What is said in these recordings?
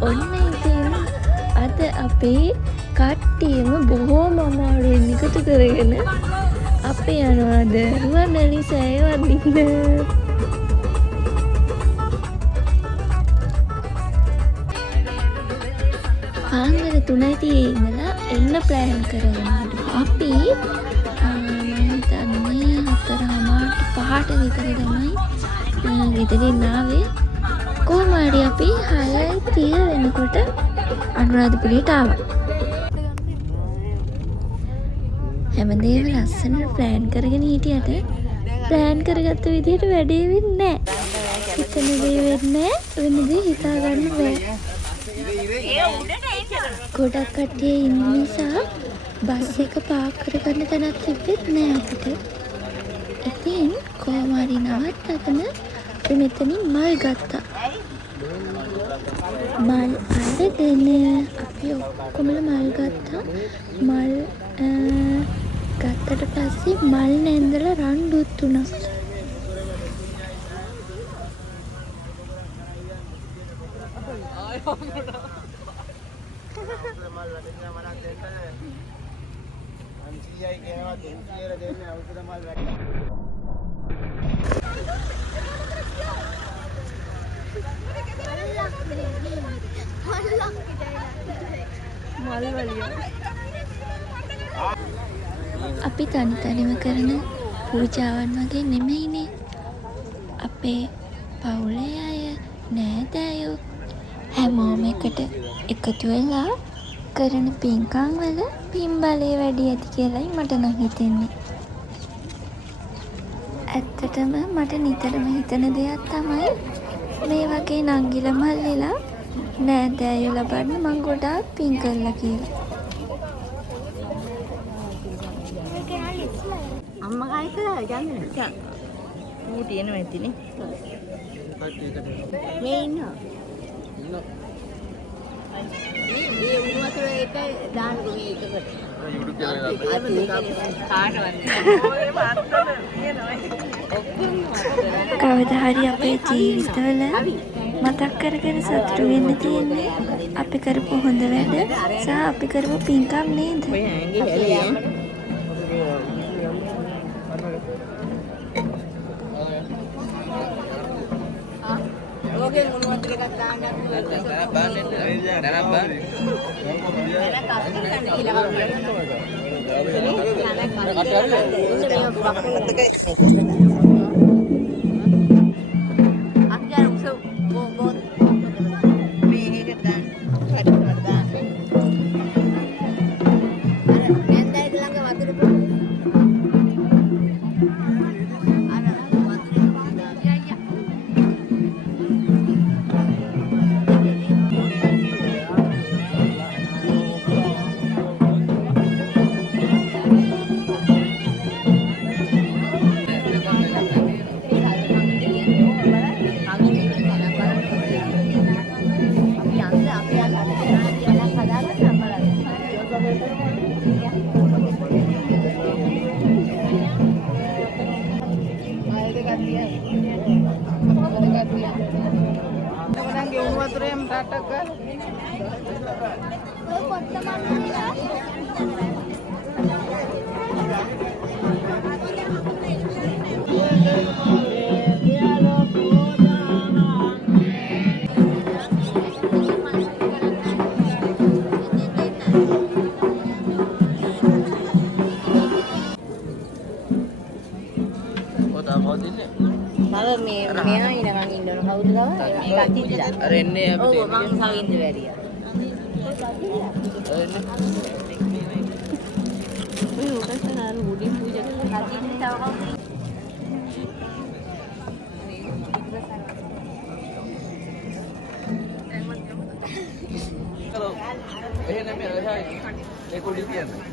ඔන්න ඉතින් අද අපේ කට්ටියම බොහෝම අමාරුවෙන් එකතු කරගෙන අපි යනවාද රුවන්වැලි සෑය වදින්න. පාන්දර 3:30 ඉඳලා එන්න ප්ලෑන් කරගෙන අපි මම හිතන්නේ 4:05ට විතර තමයි ගෙදරින් ආවේ. කොහොම හරි අපි 6:30 වෙනකොට අනුරාධපුරයට ආවා. හැමදේම ලස්සනට ප්ලෑන් කරගෙන හිටියට ප්ලෑන් කරගත්ත විදිහට වැඩේ වෙන්නේ නැහැ. හිතන දේ වෙන්නේ වෙන දේ හිතා ගන්න බෑ. ගොඩක් කට්ටිය ඉන්න නිසා බස් එක පාක් කරගන්න තැනක් තිබෙත් නෑ අපිට. ඉතින් කොහොම හරි නවත්තගෙන අපි මෙතනින් මල් ගත්තා. මල් අරගෙන අපි ඔක්කොමල මල් ගත්තා. මල් ගත්තට පස්සේ මල් නැන්දලා රණ්ඩුත් වුණා. අපි තනිතනිව කරන පූජාවන් වගේ නෙමෙයිනේ. අපේ පවුලේ අය නෑදෑයෝ හැමෝම එකට එකතු වෙලා කරන පින්කම් වල පින්බලය වැඩි ඇති කියලායි මට නම් හිතෙන්නේ. ඇත්තටම මට නිතරම හිතන දෙයක් තමයි මේ වගේ නංගිල මල්ලිලා නෑදෑයෝ ලබන්න මං ගොඩාක් පින් කරලා කියලා. අම්මා කායික යන්නේ නැහැ. ඌ තියෙනවා ඇතිනේ. මේ ඉන්නවා. මේ උණු වතුර එක දාන්න මේ එකකට. කවදා හරි අපේ ජීවිතවල මතක් කරගෙන සතුටු වෙන්න තියෙන්නේ අපි කරපු හොඳ වැඩ සහ අපි කරපු පින්කම් නේද? ඔගේ උණු වතුර එකක් දාන්න මෙයා ඉනකන් ඉන්නවනේ කවුද තව? කටිලා. අර එන්නේ අපිට. ඔව් මං සවින්ද වැඩියා. ඔය උකසන අර උඩින් පූජා කරලා කටින්නේ තව කවුද? හලෝ. එහෙනම් මේ රජායි ඒ කොඩි කියන්නේ.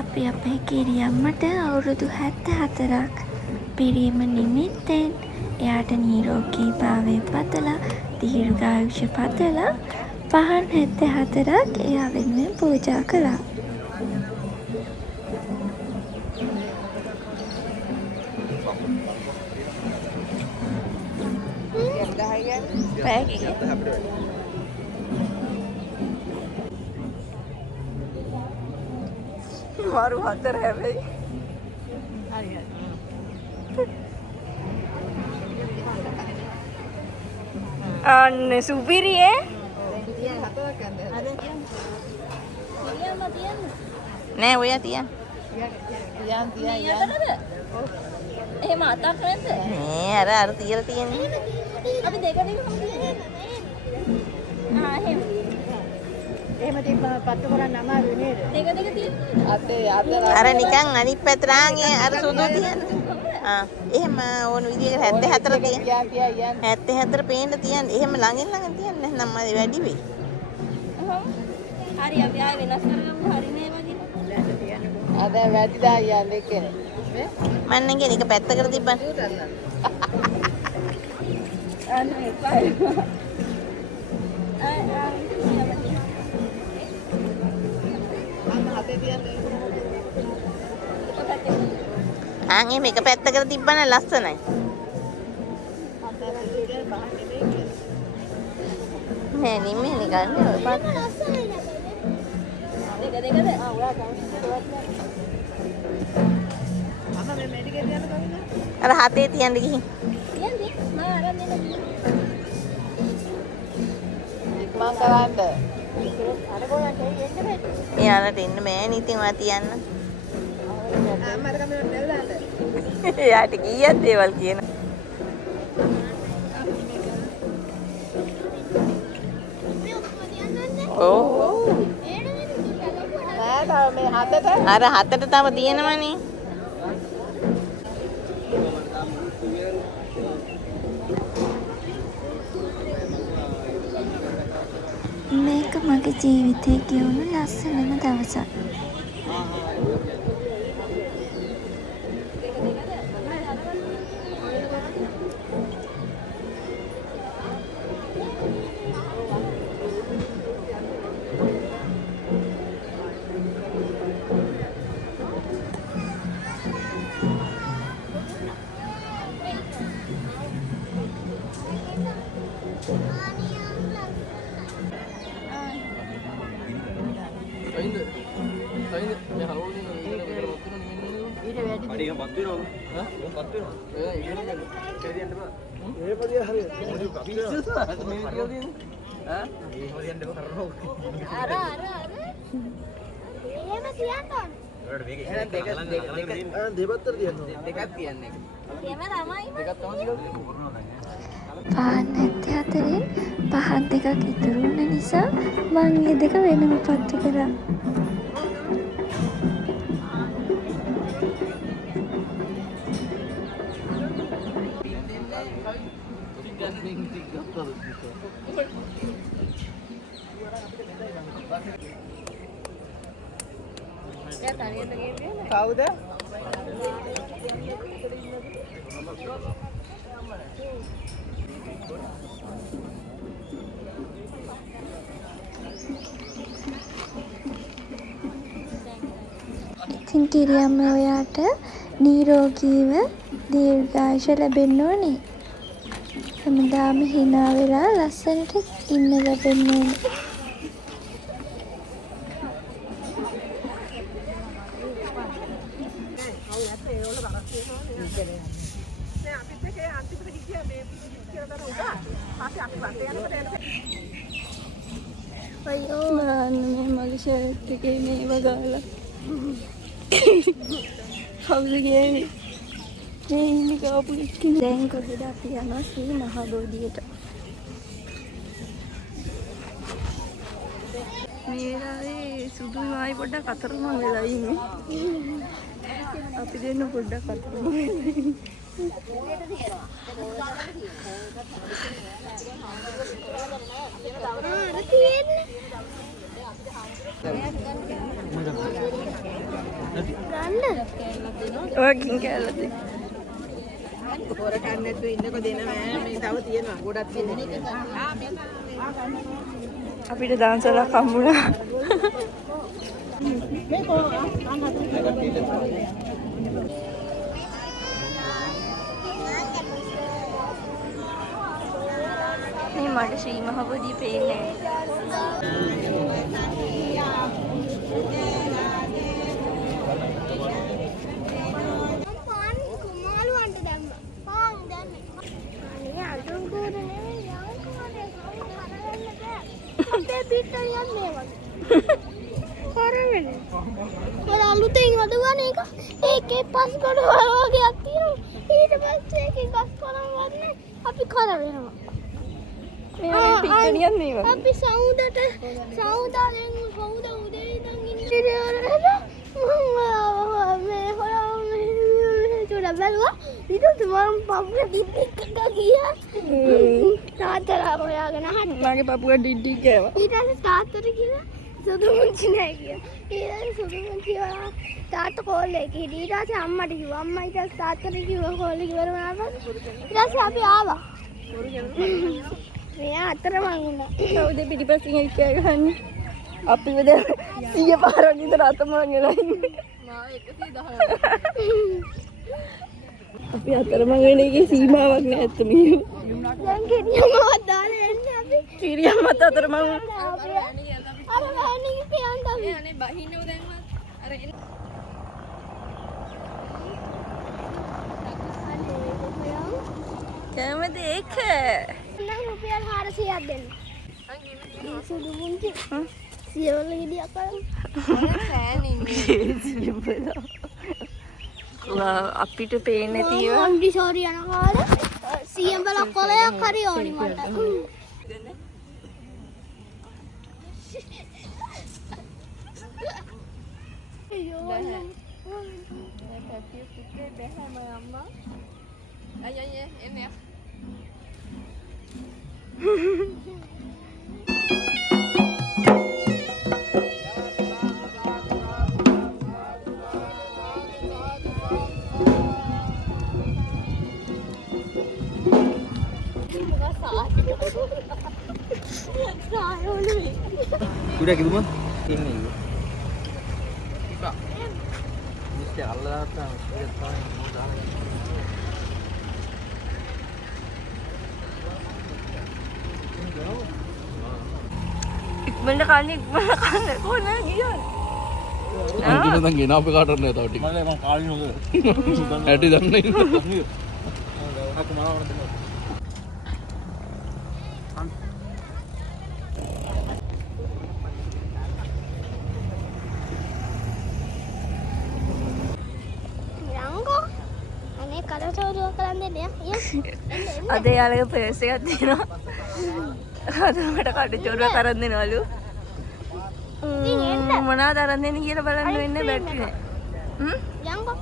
අපි අපේ කිරියම්මට අවුරුදු 74ක් පිරීම නිමිත්තෙන් එයාට නිරෝගී භාවය පතලා දීර්ඝායුෂ පතලා පහන් 74ක් එයා වෙනුවෙන් පූජා කළා. Baru hater හැබැයි. හරි හරි. අනේ සුපිරියේ. නෑ ඔය තියන්. එහෙම අතක් නැද්ද? නෑ අර තියලා තියෙන්නේ. අපි දෙක එහෙම. එහෙම දෙක පත්තු කරන්න අමාරුයි නේද? දෙක තියෙන්නේ. අර නිකන් අනිත් පැත්තරාන් අර සුදු තියන්නේ. එහෙම ඕන විදිහකට 74 තියෙන. 74 පේන්න තියන්න. එහෙම ළඟින් තියන්න නැත්නම් මම වැඩි වෙයි. හරි අපි ආයෙ වෙනස් කරගමු. හරි නේ වගේ. අද වැඩි දා යන්නේ කෙනෙක්. මම නම් කියන එක පැත්තකට තිබ්බා. අනේ පායි. ආන්ගේ මේක පැත්තකට තිබ්බන ලස්සනයි. නෑ නිමේ නිකන් දෙකද? අර හතේ තියන්න ගිහින්. තියන්නේ මම අරන් දෙන්න. මං කරාන්ද? අර ගෝලන්ට එන්න බෑ. එයාලට එන්න බෑ නේ ඉතින් ඔයා තියන්න. අම්මට කමෙන් බෙල් දාන්න. එයාට කීයක් දේවල් කියන. ඔව්. නෑ මේ හතට. අර හතට තව තියෙනවනේ. මේක මගේ ජීවිතේ ගෙවුණු ලස්සනම දවසක්. පහන් 74න් පහන් දෙකක් ඉතුරු වුණ නිසා මං ඒ දෙක වෙනම පත්තු කරා. කවුද? ඉතින් කිරියම්ම ඔයාට නිරෝගීව දීර්ඝායුෂ ලැබෙන්න ඕනේ. හැමදාම hina වෙලා ලස්සනට ඉන්න ලැබෙන්න ඕනේ. අයියෝ මේ මගේ ෂර්ට් එකේ මේව ගාලා කවුද කියන්නේ? ජේනි කවුද? දැන් කොහෙද අපි යනවා ශ්‍රී මහා බෝධියට. මේ වෙලාවේ සුදුයි මායි පොඩ්ඩක් අතරමං වෙලා ඉන්නේ. අපි දෙන්න පොඩ්ඩක් අතරමං වෙලා ඉන්නේ. ඔයකින් කැලද පොර කන්න නැතුව ඉන්නකො දෙනවා මේ තව තියෙනවා ගොඩක් තියෙනවා අපිට දාන්සලක් හම්බුණා මේ මට ශ්‍රී මහබෝධිය පේන්නේ අලුතෙන් හදගන්න එක ඒකේ පස් කොට වගේ තියෙනවා ඊට පස්සේ ඒකේ ගස් කොළන් වගේ අපි කර වෙනවා අපි සෞදට සෞදාෙන් සෞද උදේ ඉඳන් ඉන්නේ මේ හොරා බැලුවා ඊට මම පපුව ඩිඩ්ඩික් ගියා තාත්තලා හොයාගෙන මගේ පපුව ඩිඩ්ඩික් ගෑවා ඊට පස්සේ තාත්තට කිව්වා සුදු මුංචි නෑ කියලා. ඊට සුදු මුංචි වලා තාත්තා කෝල් එකේ හිටියා. ඊට පස්සේ අම්මට කිව්වා. අම්මා ඊට පස්සේ තාත්තට කිව්වා කෝල් එක ඉවර වුණාට පස්සේ. ඊට පස්සේ අපි ආවා. මෙයා අතරමං වුණා. කවුද පිටිපස්සෙන් කෑ ගහන්නේ? අපිව දැන් 100 පාරක් විතර අතමං වෙලා ඉන්නේ. මාව 110. අපි අතරමං වෙන එකේ සීමාවක් නෑ ඇත්තම. දැන් ගෙනියමවත් දාලා එන්නේ අපි. කිරියම්මත් අතරමං වුණා. අර වෑනින් පියන්දා. අනේ බහින්නව දැන්වත්. අර කැමති ඒක. නම් රුපියල් 400ක් දෙන්න. සුදු මුංචි. සියවල ගෙඩියක් කරන්. අපිට පේන්නේ තියෙනවා. මොන්ටිසෝරි යන කාලේ සියඹල කොලයක් හරි ඕනි මට. Udah gitu mah ini buka mesti Allah tahu siapa yang mudah ඉක්මනට කන්නේ කොහොමද ගියන්නේ අන්තිම නම් ගෙන අපේ කාටවත් නෑ තව ටික මම කාලින් හොද ඇටි දන්නේ aku malah orang dengar අද යාළුවෝ පර්ස් එකක් දෙනවා. අද මට කඩචෝරුවක් අරන් දෙනවලු. මොනවද අරන් දෙන්නේ කියලා බලන්න වෙන්නේ බැටරි නෑ. යංගෝ.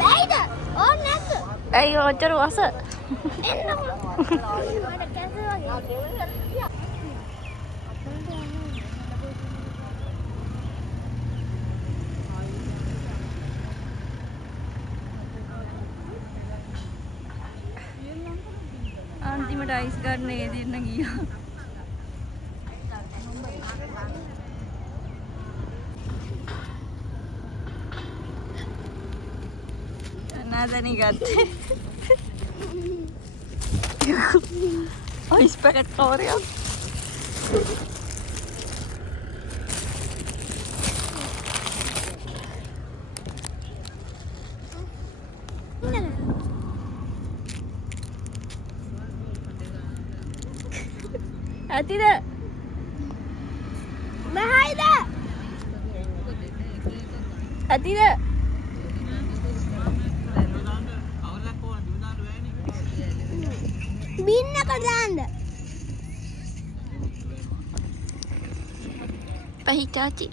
බෑයිද? ඕන නැද්ද? ඇයි ඔච්චර වස? එන්නකෝ. මට කැස වගේ. අන්තිමට අයිස් ගන්න ඒ දෙන්න ගියා. අනාදනි ගත්තේ. Ice packet කවරයක්. ඇතිද? මහයිද? ඇතිද? බින් එක දාන්න. පහිතාචි.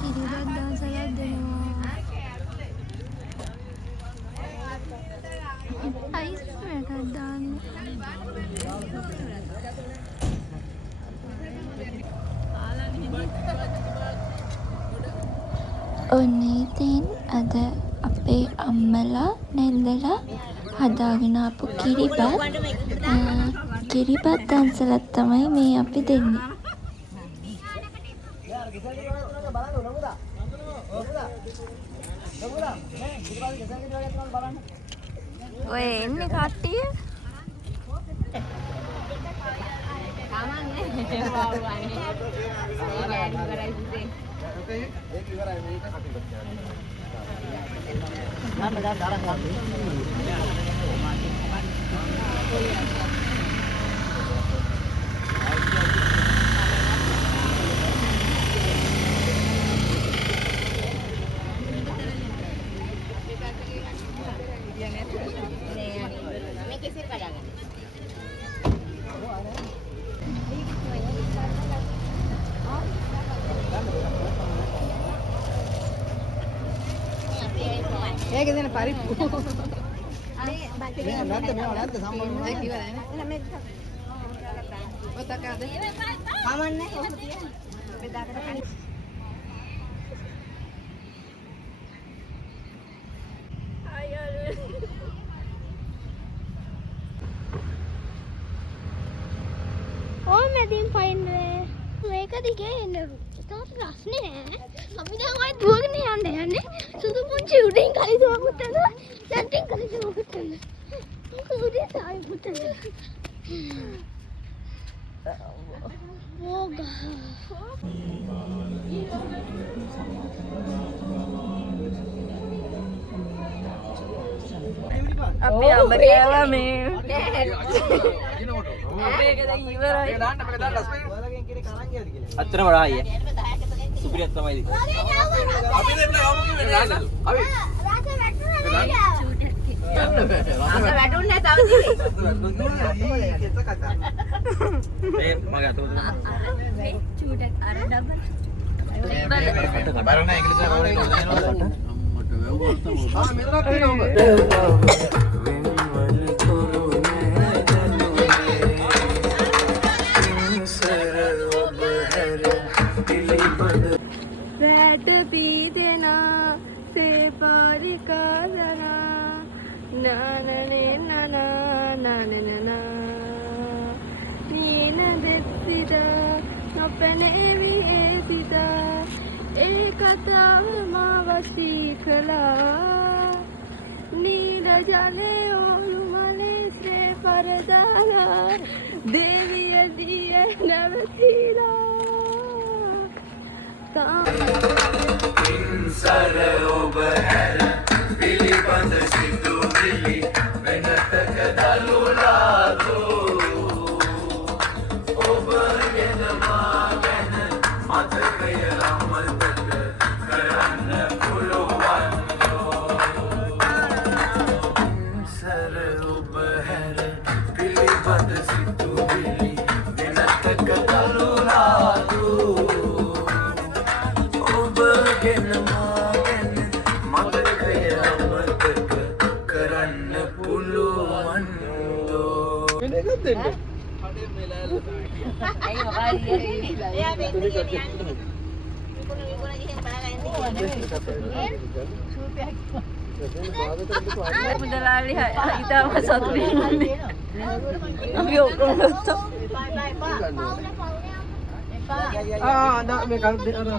කිරිබත් දවසක් දෙනවා. අයිස් එකක් දාන්න. ඔන්න ඉතින් අද අපේ අම්මලා නැන්දලා හදාගෙන ආපු කිරිබත් දන්සලක් තමයි මේ අපි දෙන්නේ. ඔය එන්නේ කට්ටිය. ඒක දෙන පරිප්පු. ඕම මැදින් පයින්නේ. මේක දිගේ එන්නලු. ඒකට රස්නේ නෑ. අපි දැන් ඔය දුවගෙන යන්නේ. සුදු පුංචි උඩින් කලිසමකුත් යනවා. යටින් කලිසමකුත් යනවා. මොකද උඩින් සායකුත් යනවා. ඕගා. අපි අමරියාව මේ මේක දැන් ඉවරයි. අතර වඩා අයිය. සුපිරියක් තමයි ඉතින්. අපි දෙන්න යමු කිව්වේ දාන්න. අපි අද වැටුන්නේ තව මේ මගේ අතෝ චූටක් අර ඩබල්. බරණ ඉංග්‍රීසි රෝඩ් එක දෙනවා. මට වැව්වල් තමයි. මෙතනක් තියෙනවා ඔබ. වැට පීදෙනා සේපාරිකාදනා නානනේ නනා නීන දෙත්සිද නොපැනේවි ඒ සිත ඒ කතාව මාවසී කළා නීල ජලේ ඕලු මලේ ශ්‍රේ පරදාලා දේවිය දිය නැවතිලා ඉන්සර ඔබ හැර පිළිබඳ සිතුවිලි වෙනතක දලුලාදෝ ඔබ ගැන මා ගැන මතකය අමතක කරන්න පුළුවන් ඉන්සර ඔබ හැර පිළිබඳ සිතුවිලි වෙනතක දලුලාදෝ කරන්න පුළුවන් මුදලාලි ඉතාම සතුටින් ඉන්නේ. අපි ඔක්කොම ගත්තා. මේ කල් දෙන්න.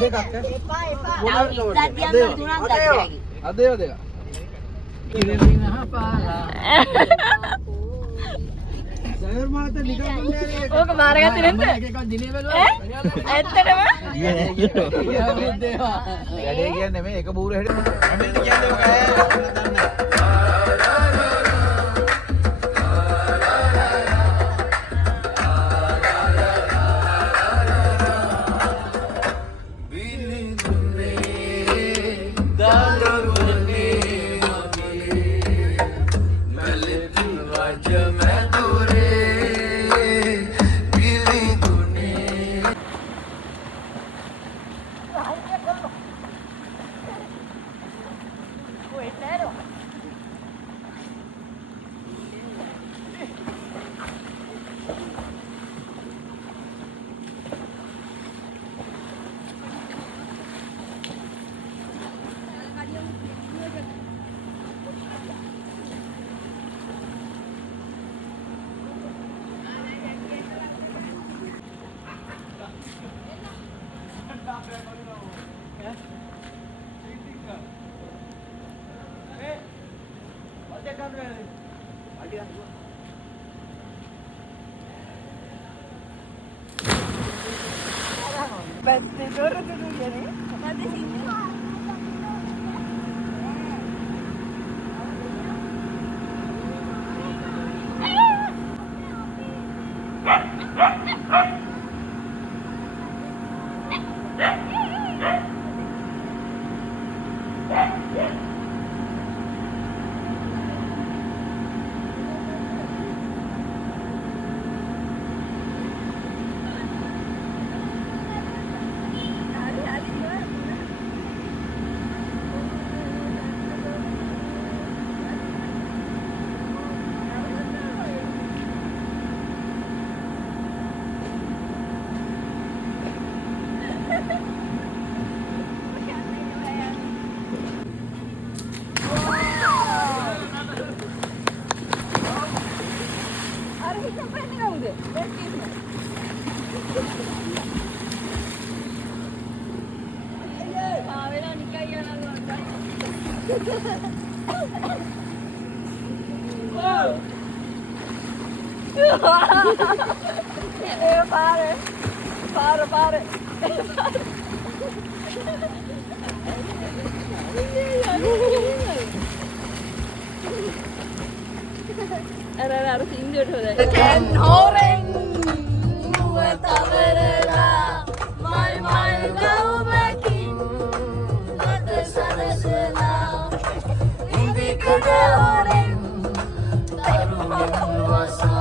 දෙකක් ඈ. අදේ දෙක. ඉරින් අහපාලා. සයර් මාත නිකන් දුන්නේ. ඕක මාරගත්තේ නැද්ද? එකක් දිනේ බැලුවා. ඇත්තටම? වැඩේ කියන්නේ මේ එක බූර හැටි. අමෙන් කියන්නේ ඔක ඈ. मैं ඉදිකඩ හොරෙන් තරුණන් වසා